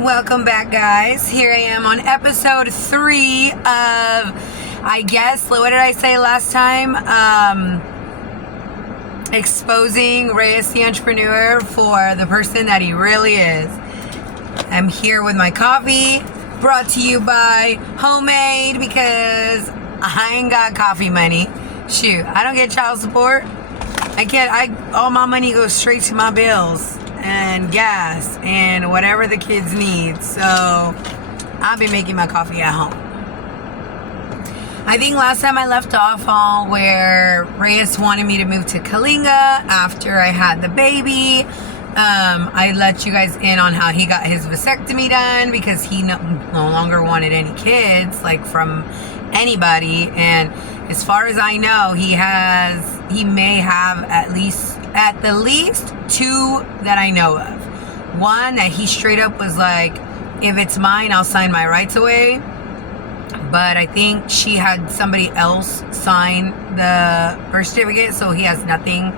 Welcome back, guys. Here I am on episode 3 of, I guess, what did I say last time? Exposing Reyes the entrepreneur for the person that he really is. I'm here with my coffee, brought to you by Homemade, because I ain't got coffee money. Shoot, I don't get child support. All my money goes straight to my bills and gas and whatever the kids need. So I'll be making my coffee at home. I think last time I left off on where Reyes wanted me to move to Kalinga after I had the baby. I let you guys in on how he got his vasectomy done because he no longer wanted any kids, like from anybody. And as far as I know, he may have at the least 2 that I know of. One that he straight up was like, if it's mine, I'll sign my rights away. But I think she had somebody else sign the birth certificate, so he has nothing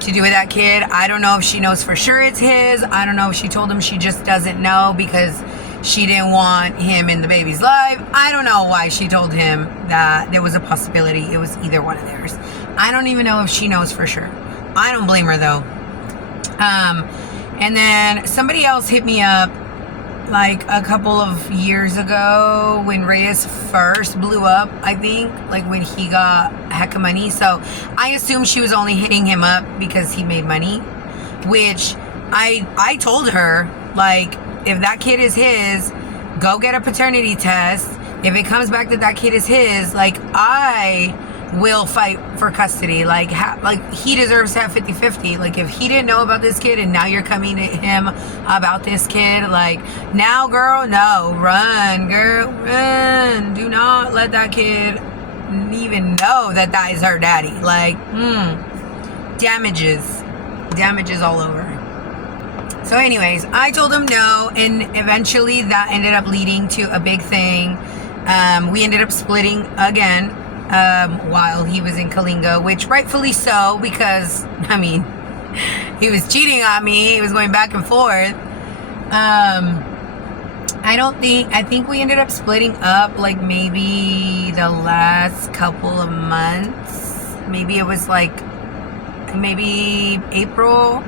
to do with that kid. I don't know if she knows for sure it's his. I don't know if she told him she just doesn't know because she didn't want him in the baby's life. I don't know why she told him that there was a possibility it was either one of theirs. I don't even know if she knows for sure. I don't blame her though. And then somebody else hit me up like a couple of years ago when Reyes first blew up, I think, like when he got a heck of money. So I assume she was only hitting him up because he made money, which I told her, like, if that kid is his, go get a paternity test. If it comes back that that kid is his, like, I will fight for custody. Like he deserves to have 50-50. Like, if he didn't know about this kid and now you're coming to him about this kid, like, now, girl, no, run, girl, run. Do not let that kid even know that that is her daddy. Like, damages all over. So anyways, I told him no, and eventually that ended up leading to a big thing. We ended up splitting again while he was in Kalinga, which rightfully so, because, I mean, he was cheating on me. He was going back and forth. I think we ended up splitting up like maybe the last couple of months. Maybe it was like, maybe April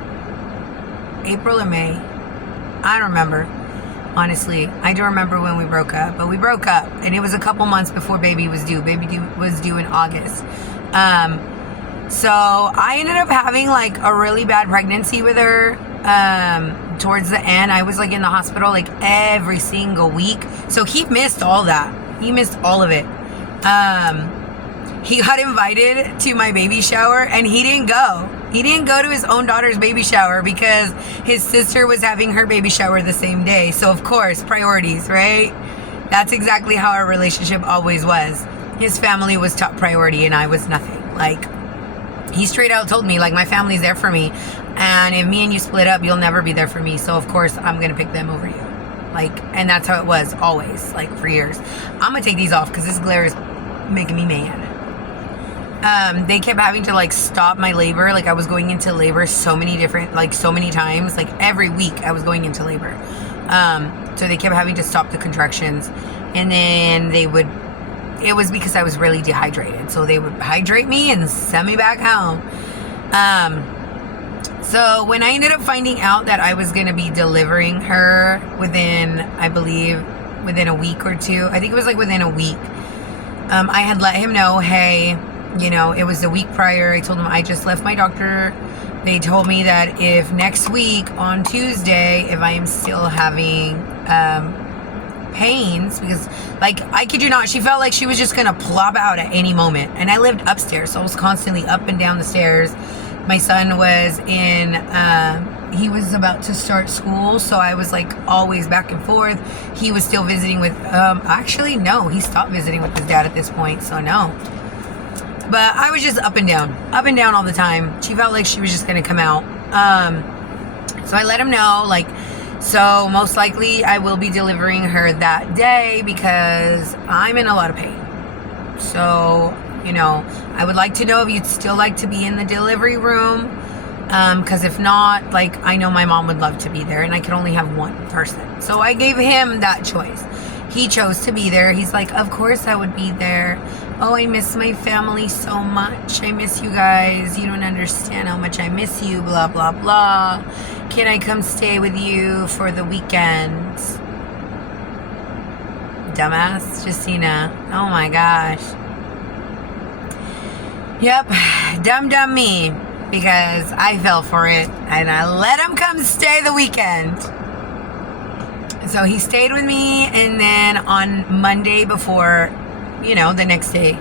or May. I don't remember. Honestly, I do remember when we broke up, but we broke up, and it was a couple months before baby was due. Baby was due in August. So I ended up having like a really bad pregnancy with her. Towards the end, I was like in the hospital like every single week. So he missed all that. He missed all of it. He got invited to my baby shower, and he didn't go. He didn't go to his own daughter's baby shower because his sister was having her baby shower the same day. So, of course, priorities, right? That's exactly how our relationship always was. His family was top priority, and I was nothing. Like, he straight out told me, like, my family's there for me, and if me and you split up, you'll never be there for me. So, of course, I'm going to pick them over you. Like, and that's how it was always, like, for years. I'm going to take these off because this glare is making me mad. They kept having to like stop my labor. Like, I was going into labor so many times, like every week I was going into labor. So they kept having to stop the contractions, and then it was because I was really dehydrated. So they would hydrate me and send me back home. So when I ended up finding out that I was going to be delivering her within a week or 2, I think it was like within a week, I had let him know, hey, you know, it was the week prior. I told him I just left my doctor. They told me that if next week on Tuesday, if I am still having pains, because, like, I kid you not, she felt like she was just going to plop out at any moment. And I lived upstairs, so I was constantly up and down the stairs. My son was he was about to start school, so I was like always back and forth. He was still visiting with, actually, no, he stopped visiting with his dad at this point, so no. But I was just up and down all the time. She felt like she was just going to come out. So I let him know, like, so most likely I will be delivering her that day because I'm in a lot of pain. So, you know, I would like to know if you'd still like to be in the delivery room. Because if not, like, I know my mom would love to be there and I could only have one person. So I gave him that choice. He chose to be there. He's like, of course I would be there. Oh, I miss my family so much. I miss you guys. You don't understand how much I miss you, blah, blah, blah. Can I come stay with you for the weekend? Dumbass, Justina. Oh my gosh. Yep, dumb me. Because I fell for it and I let him come stay the weekend. So he stayed with me, and then on Monday before, the next day,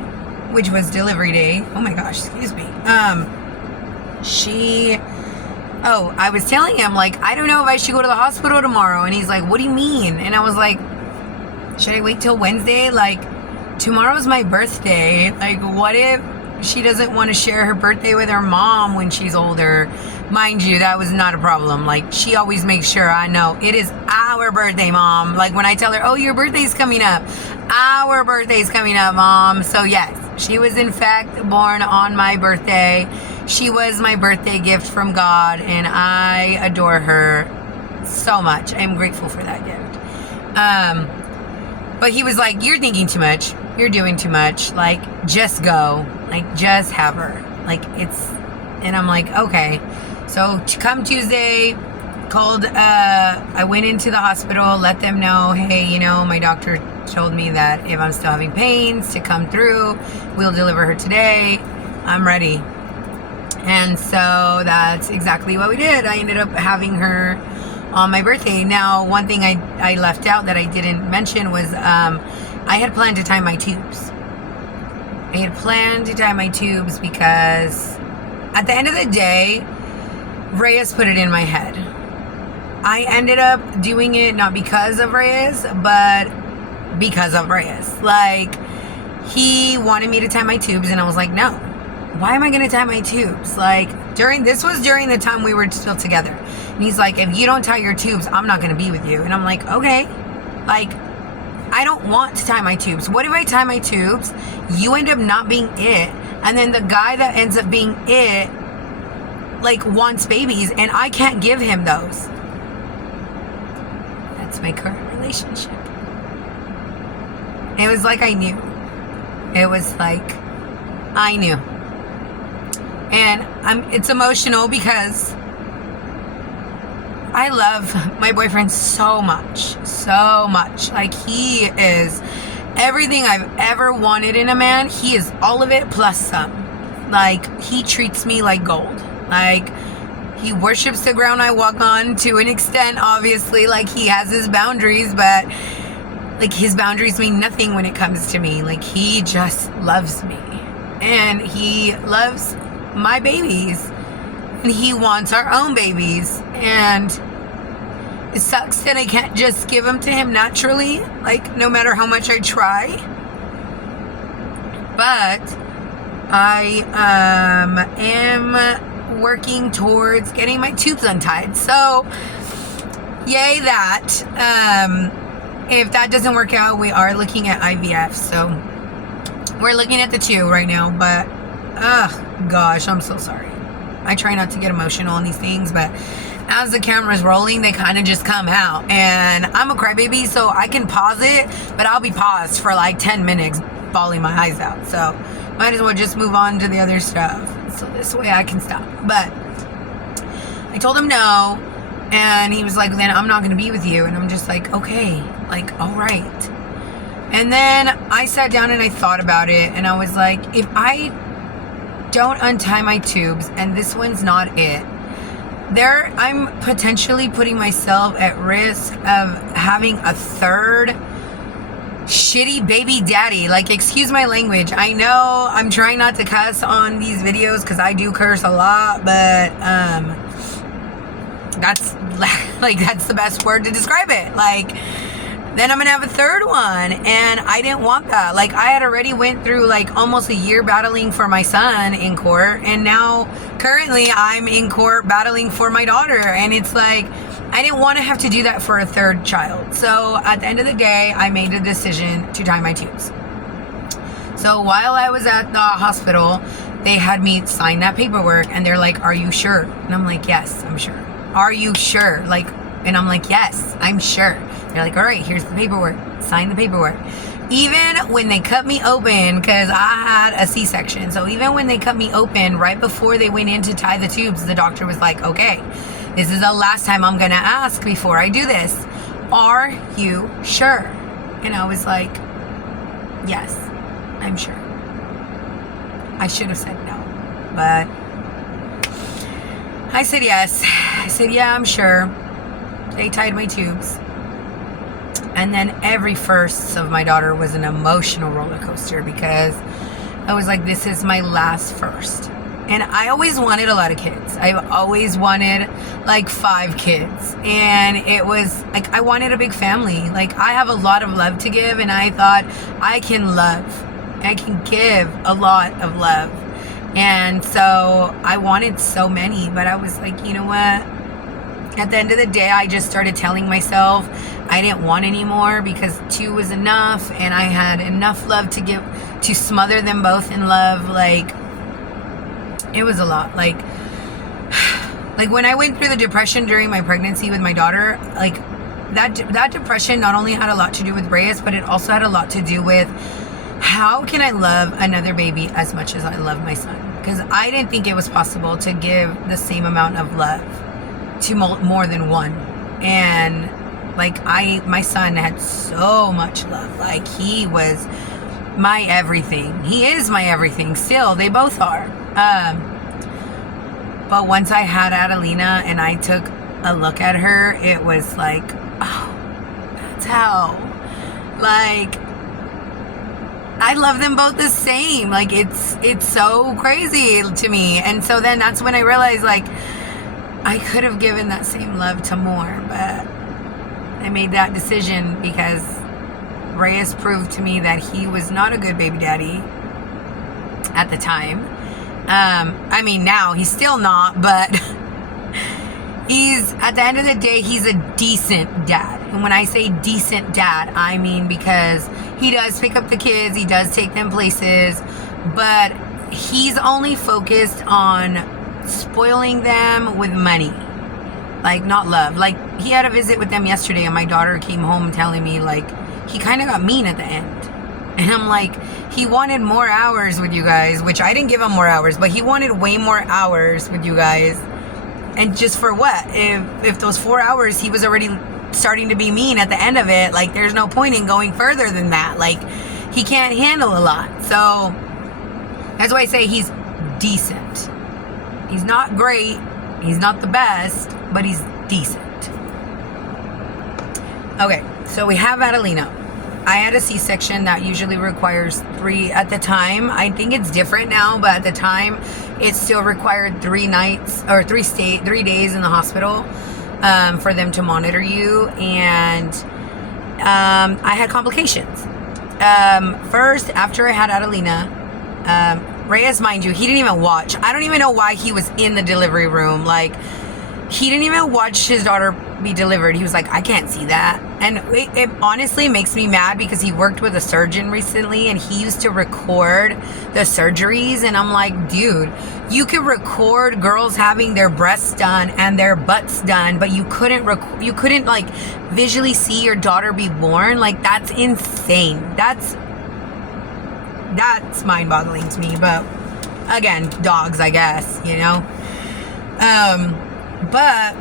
which was delivery day. Oh my gosh, excuse me. I was telling him, like, I don't know if I should go to the hospital tomorrow. And he's like, what do you mean? And I was like, should I wait till Wednesday? Like, tomorrow's my birthday. Like, what if she doesn't want to share her birthday with her mom when she's older? Mind you, that was not a problem. Like, she always makes sure I know it is our birthday, Mom. Like, when I tell her, oh, your birthday's coming up. Our birthday's coming up, Mom. So yes, she was in fact born on my birthday. She was my birthday gift from God, and I adore her so much. I'm grateful for that gift. But he was like, you're thinking too much. You're doing too much. Like, just go. Like, just have her. Like, and I'm like, okay. So come Tuesday, I went into the hospital, let them know, hey, my doctor told me that if I'm still having pains to come through, we'll deliver her today. I'm ready. And so that's exactly what we did. I ended up having her on my birthday. Now, one thing I left out that I didn't mention was I had planned to tie my tubes. Because at the end of the day, Reyes put it in my head. I ended up doing it not because of Reyes, but because of Reyes. Like, he wanted me to tie my tubes, and I was like, no. Why am I going to tie my tubes? Like, this was during the time we were still together. And he's like, if you don't tie your tubes, I'm not going to be with you. And I'm like, okay. Like, I don't want to tie my tubes. What if I tie my tubes, you end up not being it, and then the guy that ends up being it, like, wants babies, and I can't give him those. That's my current relationship. It was like I knew. It was like I knew. And it's emotional because I love my boyfriend so much. Like, he is everything I've ever wanted in a man. He is all of it plus some. Like, he treats me like gold. Like, he worships the ground I walk on to an extent, obviously. Like, he has his boundaries, but, like, his boundaries mean nothing when it comes to me. Like, he just loves me. And he loves my babies. And he wants our own babies. And it sucks that I can't just give them to him naturally. Like, no matter how much I try. But I am working towards getting my tubes untied. So, yay that. If that doesn't work out, we are looking at IVF. So, we're looking at the 2 right now. But, gosh, I'm so sorry. I try not to get emotional on these things, but as the camera's rolling, they kind of just come out. And I'm a crybaby, so I can pause it, but I'll be paused for like 10 minutes, bawling my eyes out. So, might as well just move on to the other stuff. So this way I can stop. But I told him no, and he was like, then I'm not going to be with you. And I'm just like, okay, like, all right. And then I sat down and I thought about it, and I was like, if I don't untie my tubes and this one's not it, I'm potentially putting myself at risk of having a third shitty baby daddy. Like, excuse my language. I know I'm trying not to cuss on these videos because I do curse a lot, but that's the best word to describe it. Like, then I'm gonna have a third one, and I didn't want that. Like, I had already went through like almost a year battling for my son in court, and now currently I'm in court battling for my daughter, and it's like, I didn't want to have to do that for a third child. So at the end of the day, I made a decision to tie my tubes. So while I was at the hospital, they had me sign that paperwork, and they're like, are you sure? And I'm like, yes, I'm sure. Are you sure? Like, and I'm like, yes, I'm sure. They're like, all right, here's the paperwork. Sign the paperwork. Even when they cut me open, because I had a C-section, so even when they cut me open, right before they went in to tie the tubes, the doctor was like, okay, this is the last time I'm going to ask before I do this. Are you sure? And I was like, yes, I'm sure. I should have said no, but I said yes. I said, yeah, I'm sure. They tied my tubes. And then every first of my daughter was an emotional roller coaster, because I was like, this is my last first. And I always wanted a lot of kids. I've always wanted like 5 kids. And it was like, I wanted a big family. Like, I have a lot of love to give, and I thought I can love. I can give a lot of love. And so I wanted so many, but I was like, you know what? At the end of the day, I just started telling myself I didn't want any more, because 2 was enough, and I had enough love to give, to smother them both in love. Like, it was a lot. Like when I went through the depression during my pregnancy with my daughter, like that depression not only had a lot to do with Reyes, but it also had a lot to do with, how can I love another baby as much as I love my son? Because I didn't think it was possible to give the same amount of love to more than one. And like, my son had so much love. Like, he was my everything. He is my everything still. They both are. But once I had Adelina and I took a look at her, it was like, oh, that's how. Like, I love them both the same. Like, it's so crazy to me. And so then that's when I realized, like, I could have given that same love to more, but I made that decision because Reyes proved to me that he was not a good baby daddy at the time. I mean, now he's still not, but at the end of the day, he's a decent dad. And when I say decent dad, I mean because he does pick up the kids, he does take them places, but he's only focused on spoiling them with money, like, not love. Like, he had a visit with them yesterday, and my daughter came home telling me, like, he kind of got mean at the end. And I'm like, he wanted more hours with you guys, which I didn't give him more hours, but he wanted way more hours with you guys. And just for what? If those 4 hours he was already starting to be mean at the end of it, like, there's no point in going further than that. Like, he can't handle a lot. So that's why I say he's decent. He's not great, he's not the best, but he's decent. Okay, so we have Adelina. I had a C-section that usually requires 3 at the time. I think it's different now, but at the time it still required 3 nights or 3 days in the hospital for them to monitor you. And I had complications. First, after I had Adelina, Reyes, mind you, he didn't even watch. I don't even know why he was in the delivery room. Like, he didn't even watch his daughter be delivered. He was like, I can't see that. And it honestly makes me mad, because he worked with a surgeon recently, and he used to record the surgeries. And I'm like, dude, you could record girls having their breasts done and their butts done, but you couldn't like visually see your daughter be born. Like, that's insane. That's mind-boggling to me. But again, dogs, I guess, you know. But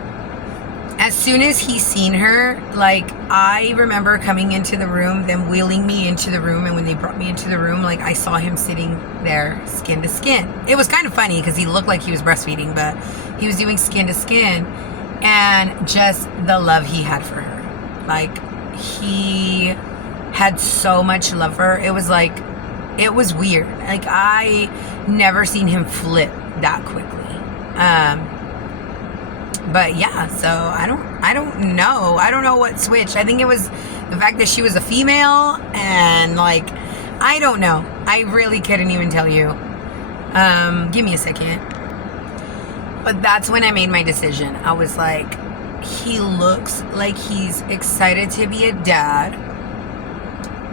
as soon as he seen her, like, I remember coming into the room, them wheeling me into the room, and when they brought me into the room, like, I saw him sitting there skin to skin. It was kind of funny because he looked like he was breastfeeding, but he was doing skin to skin, and just the love he had for her. Like, he had so much love for her. It was like, it was weird. Like, I never seen him flip that quickly. But yeah, so I don't know. I don't know what switched. I think it was the fact that she was a female, and like, I don't know. I really couldn't even tell you. Give me a second. But that's when I made my decision. I was like, he looks like he's excited to be a dad.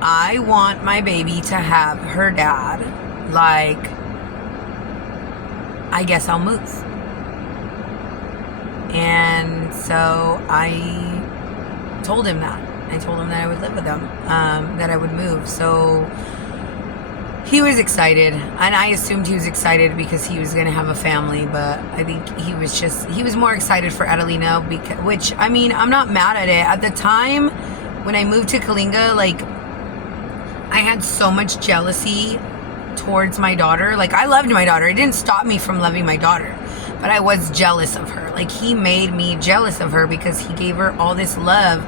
I want my baby to have her dad. Like, I guess I'll move. And so I told him that. I told him that I would live with him, that I would move. So he was excited, and I assumed he was excited because he was going to have a family, but I think he was more excited for Adelina, which, I mean, I'm not mad at it. At the time, when I moved to Kalinga, like, I had so much jealousy towards my daughter. Like, I loved my daughter. It didn't stop me from loving my daughter, but I was jealous of her. Like, he made me jealous of her because he gave her all this love,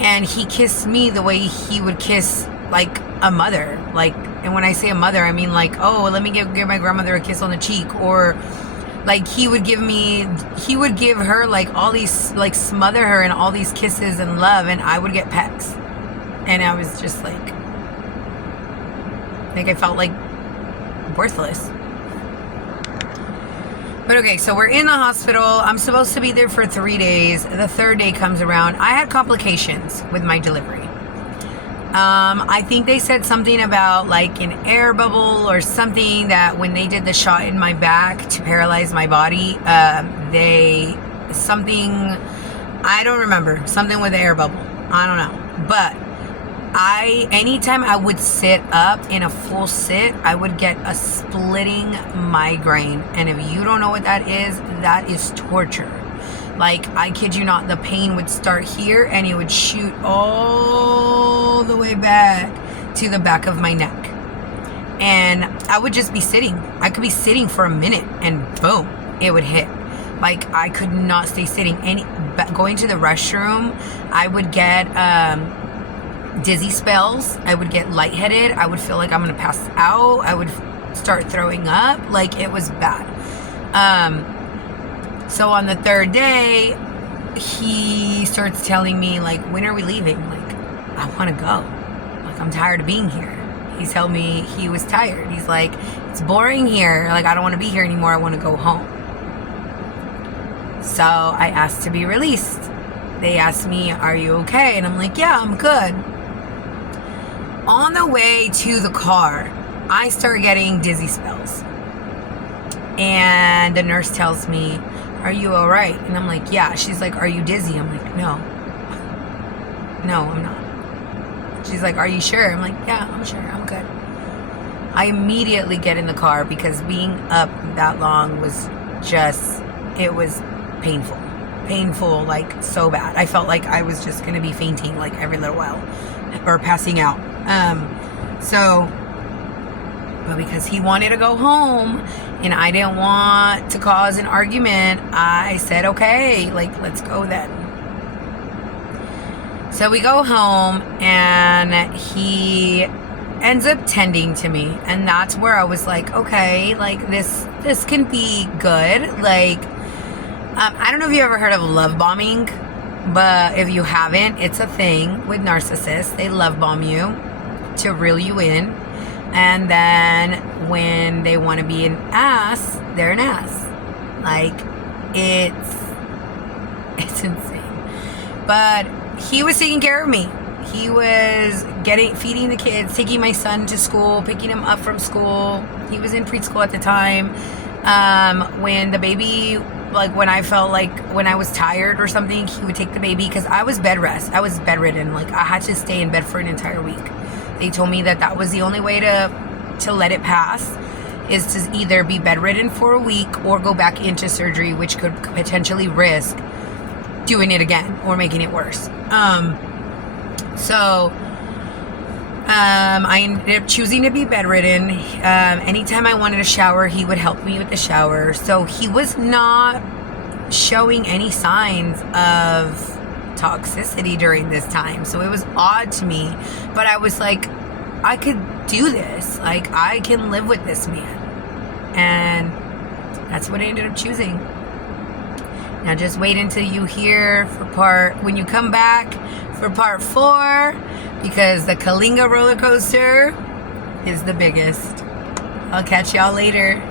and he kissed me the way he would kiss, like, a mother. Like, and when I say a mother, I mean, like, oh, let me give my grandmother a kiss on the cheek, or like he would give her like all these, like, smother her in all these kisses and love, and I would get pecks, and I was just like I felt like worthless. But okay, so we're in the hospital. I'm supposed to be there for 3 days. The third day comes around. I had complications with my delivery. I think they said something about like an air bubble or something, that when they did the shot in my back to paralyze my body, I don't remember, something with the air bubble. I don't know. But anytime I would sit up in a full sit, I would get a splitting migraine. And if you don't know what that is torture. Like, I kid you not, the pain would start here and it would shoot all the way back to the back of my neck. And I would just be sitting. I could be sitting for a minute and boom, it would hit. Like, I could not stay sitting. Going to the restroom, I would get dizzy spells. I would get lightheaded. I would feel like I'm going to pass out. I would start throwing up. Like, it was bad. So on the third day, he starts telling me, like, when are we leaving? Like, I want to go. Like, I'm tired of being here. He told me he was tired. He's like, it's boring here. Like, I don't want to be here anymore. I want to go home. So I asked to be released. They asked me, are you okay? And I'm like, yeah, I'm good. On the way to the car, I start getting dizzy spells. And the nurse tells me, are you all right? And I'm like, yeah. She's like, are you dizzy? I'm like, no, I'm not. She's like, are you sure? I'm like, yeah, I'm sure. I'm good. I immediately get in the car because being up that long was just, it was painful, like so bad. I felt like I was just going to be fainting like every little while or passing out. But because he wanted to go home and I didn't want to cause an argument, I said, okay, like, let's go then. So we go home and he ends up tending to me. And that's where I was like, okay, like this can be good. Like, I don't know if you ever heard of love bombing, but if you haven't, it's a thing with narcissists. They love bomb you to reel you in. And then when they want to be an ass, they're an ass. Like, it's insane. But he was taking care of me. He was feeding the kids, taking my son to school, picking him up from school. He was in preschool at the time. When the baby, like, when I felt like when I was tired or something, he would take the baby, because I was bedridden. Like, I had to stay in bed for an entire week. They told me that was the only way to let it pass, is to either be bedridden for a week or go back into surgery, which could potentially risk doing it again or making it worse. So I ended up choosing to be bedridden. Anytime I wanted a shower, he would help me with the shower. So he was not showing any signs of toxicity during this time. So it was odd to me, but I was like, I could do this. Like, I can live with this man. And that's what I ended up choosing. Now just wait until you hear when you come back for part 4, because the Kalinga roller coaster is the biggest. I'll catch y'all later.